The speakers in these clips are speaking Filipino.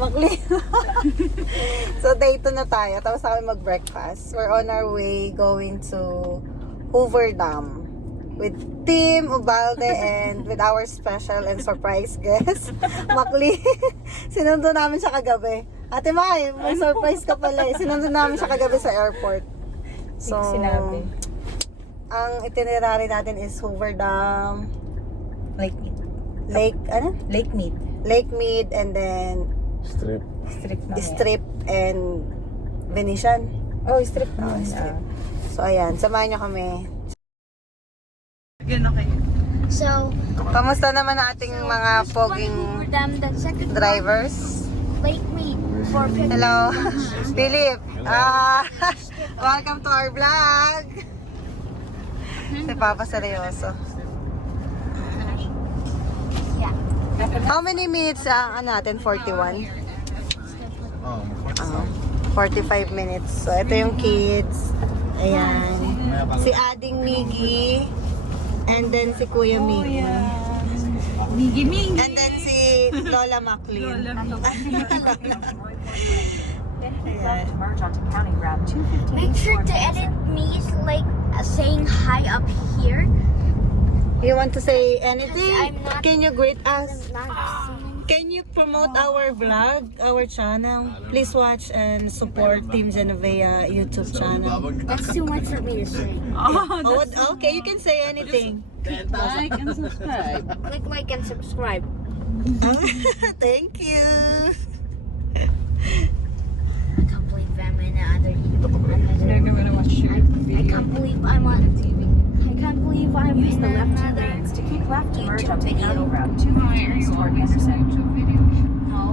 Makli. So day 2 na tayo. Tapos kami mag-breakfast. We're on our way going to Hoover Dam with Team Ubalde and with our special and surprise guest, Makli. Sinundo namin siya kagabi. Ate Mai, may surprise ka pala eh. Sinundo namin siya kagabi sa airport. So, ang itinerary natin is Hoover Dam, Lake Mead. Lake Mead. Lake Mead and then Strip and Venetian. Oh, Strip. Strip. So ayan, samahan niyo kami. So, Kamusta naman ating mga poging Hoover Dam, the second drivers? Lake Mead for picnic. Hello, Philip. Welcome to our vlog. Si Papa seryoso. Yeah. How many minutes ang natin? 41? 45 minutes. So, ito yung kids. Ayan. Si Ading Miggy. And then si Kuya Miggy. Miggy. And then si Lola Maclean. Make sure to edit me like saying hi up here. You want to say anything? I'm not- Can you greet us? I'm not seeing. Can you promote our vlog, our channel? Please watch and support Team Genovea YouTube channel. That's too much for me to say. Okay, you can say anything. Like and subscribe. Click like and subscribe. Thank you. I can't believe I'm in another. You're gonna watch your I video can't believe I'm on TV. I can't believe I'm Use in the left two another. lanes to keep left to merge YouTube onto video. County Route 215 toward Anderson. No.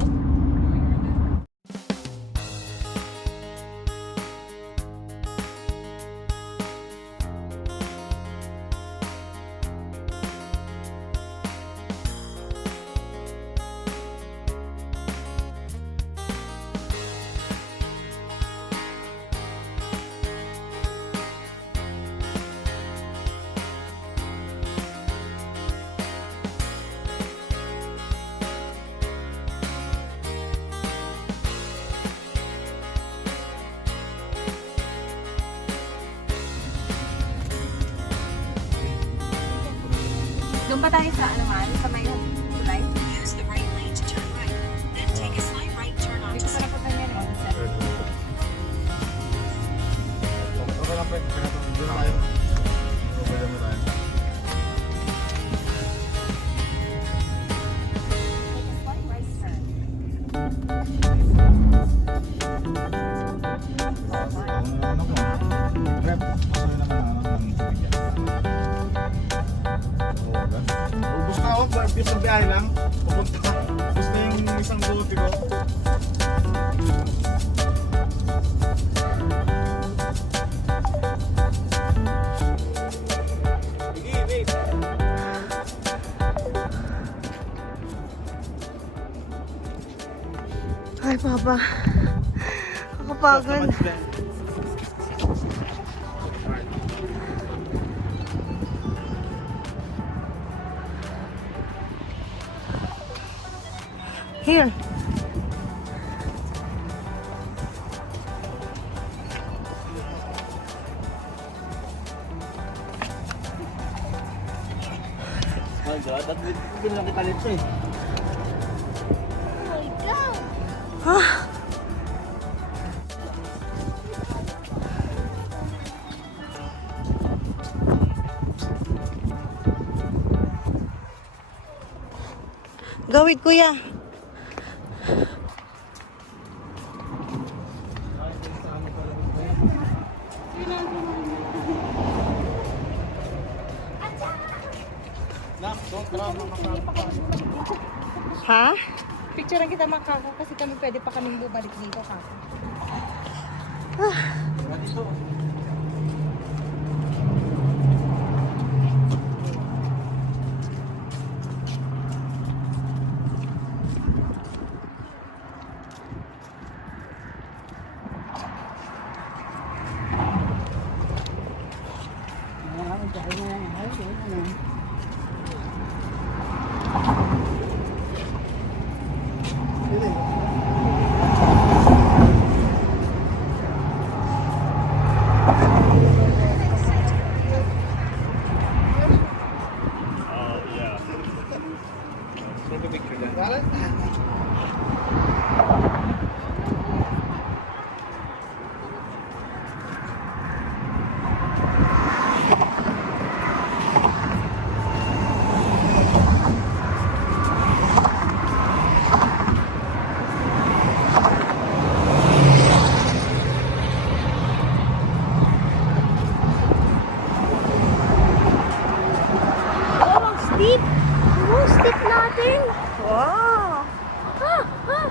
Doon pa tayo sa ano man, sa may tulay. Use the right lane to turn right. Then take a slight right turn onto Dito pa na pa tayo yan. Okay lang, pre. Doon tayo. Okay lang tayo. Take a slight right turn. Ano ko? Rep, masaya naman ang bigyan. Ubus na ako, isang biyahe lang. Pupunta ka. Ubus na yung isang bote ko. Sige, wait. Ay, Papa. Nakapagod. Here. Oh God, ba't hindi lang kita nito eh? Oh my God. Gawid, kuya. Ha? Picturean kita makako kasi kami pwede pa kaming bumalik dito ka. Yeah. Take a picture then. Oh, steep! Oh, steep natin! Wow! Ah, ah.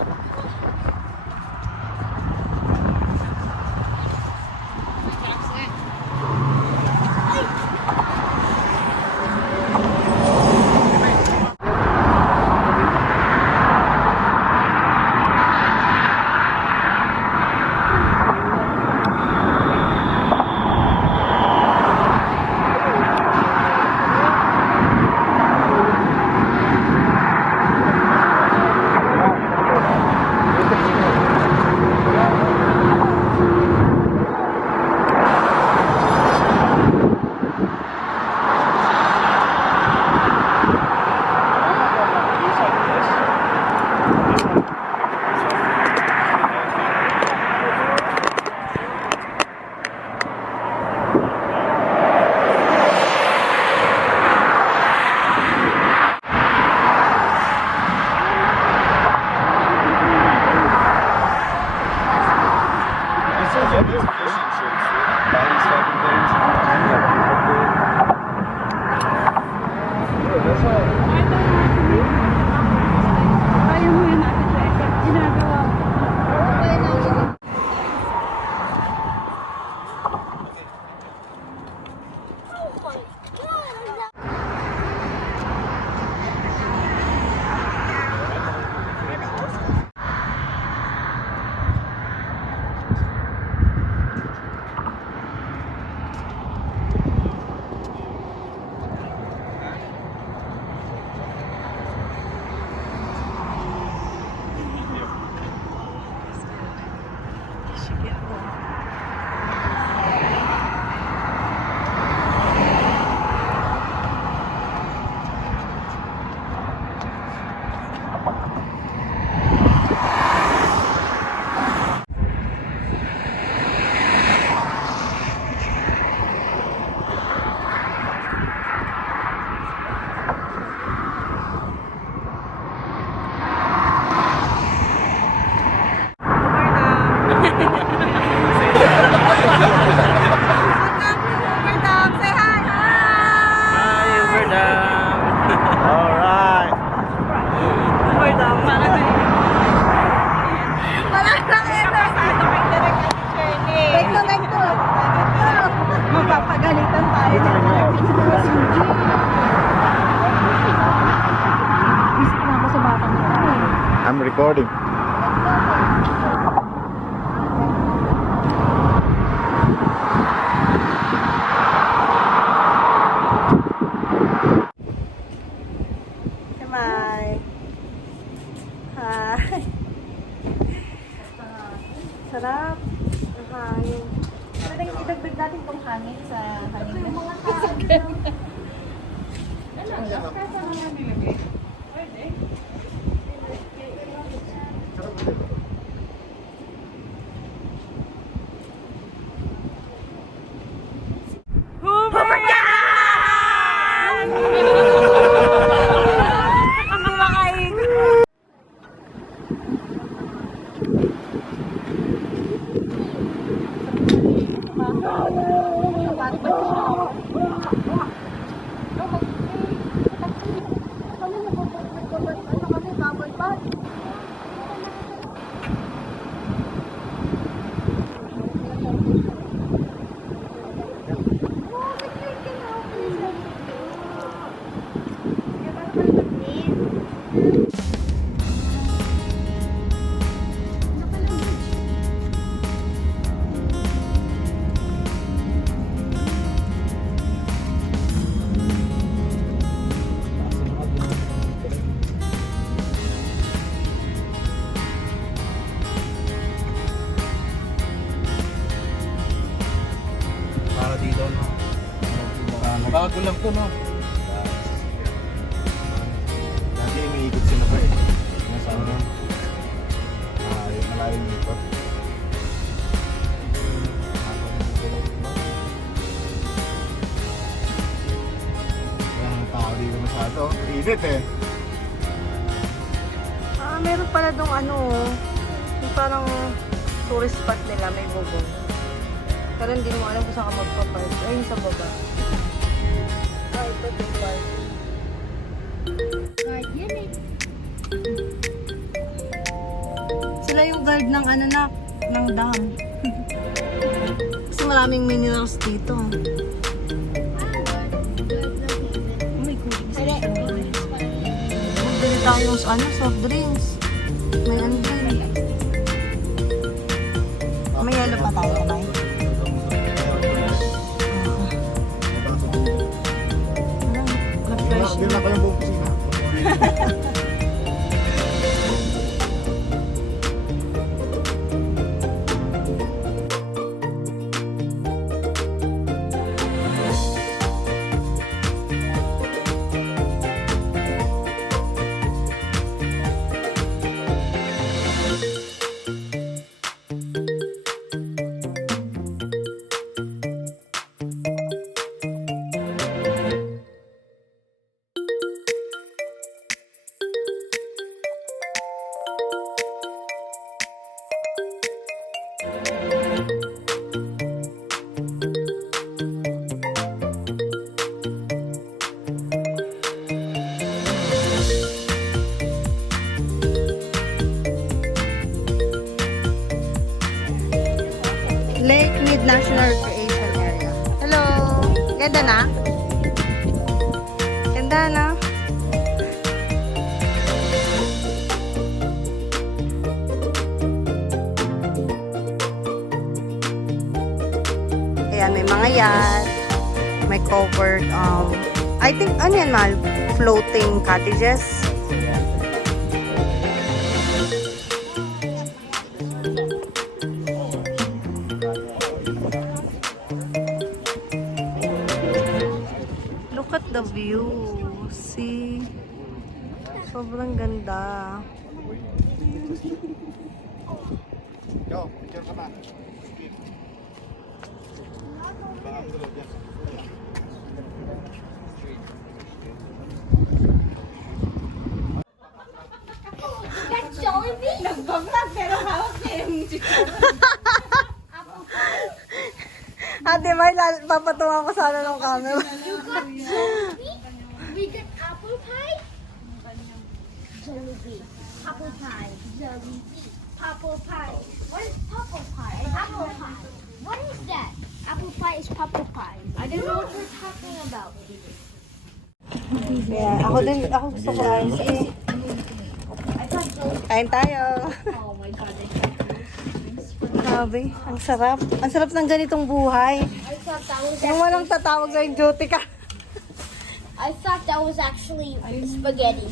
Mapapagalitan tayo. Isip na ako sa batang ko. I'm recording. Hi. Hi. Sarap. Ang hangin. Pwedeng idagdag natin itong hangin sa hangin na mga Hoover Dam! Ang makaing. daw na. Bago lang to, no? Dati umiikot sila pa eh. Nasaan na? Yung malalim dito. Yan, ang tao dito masyado. Init eh. Meron pala dong yung parang tourist spot nila, may bubong. Pero hindi mo alam kung saan ka magpapark. Ayun sa baba. Ito yung park. Sila yung guard ng ng dam. Kasi maraming minerals dito. Magbili tayo soft drinks. May din. May yellow pa tayo na. Hindi na pa yung buong kusina. Lake Mead National Recreation Area. Hello! Ganda na? Ganda na? Ayan, may mga yacht. May covered, I think, ano yan, mahal? Floating cottages. Look at the view. See? Sobrang ganda. Go, picture ka na. That's Jollibee? Nagbablog pero hawak niya yung Ate May, papatungan ko sana ng camera. You got Jollibee? We got apple pie? Jollibee. Apple pie. Jollibee. Apple pie. What is apple pie? Apple pie. What is that? Apple pie is apple pie. I don't know what you're talking about. Yeah, ako gusto ko ice eh. Kain tayo. Oh my god. Grabe, ang sarap. Ang sarap ng ganitong buhay. I thought that was Yung walang tatawag sa duty ka. I thought that was actually spaghetti.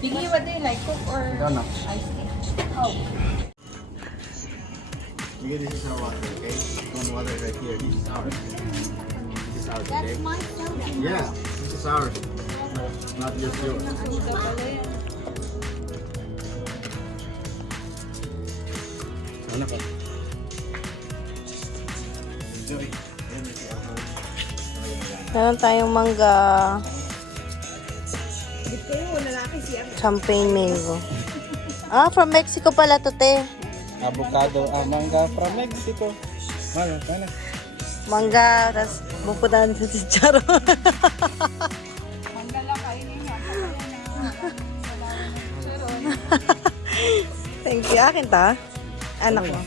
Biggie, what do you like? Coke or Ano? ice tea? Oh. This is our water, okay? One water right here. This is ours. This is ours, okay? That's my soda. Yeah, this is ours. Not just yours. Ano ka? Meron tayong mangga. Champagne mango. From Mexico pala to, te. Avocado, mangga from Mexico. Ano? Mangga, tas pupuntahan sa chicharo. Thank you. Akin ta? Anak mo.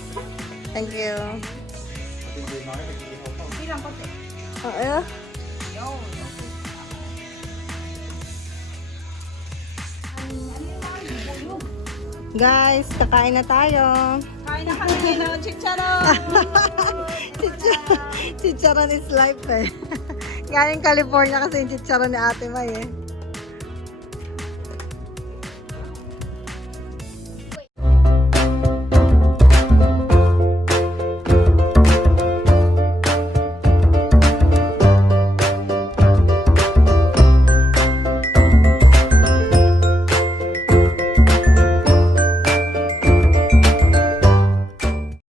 Thank you. Ayun. Guys, kakain na tayo. Kain na kami ng chicharon. Chicharon is life eh. Galing California kasi yung chicharon ni Ate May eh.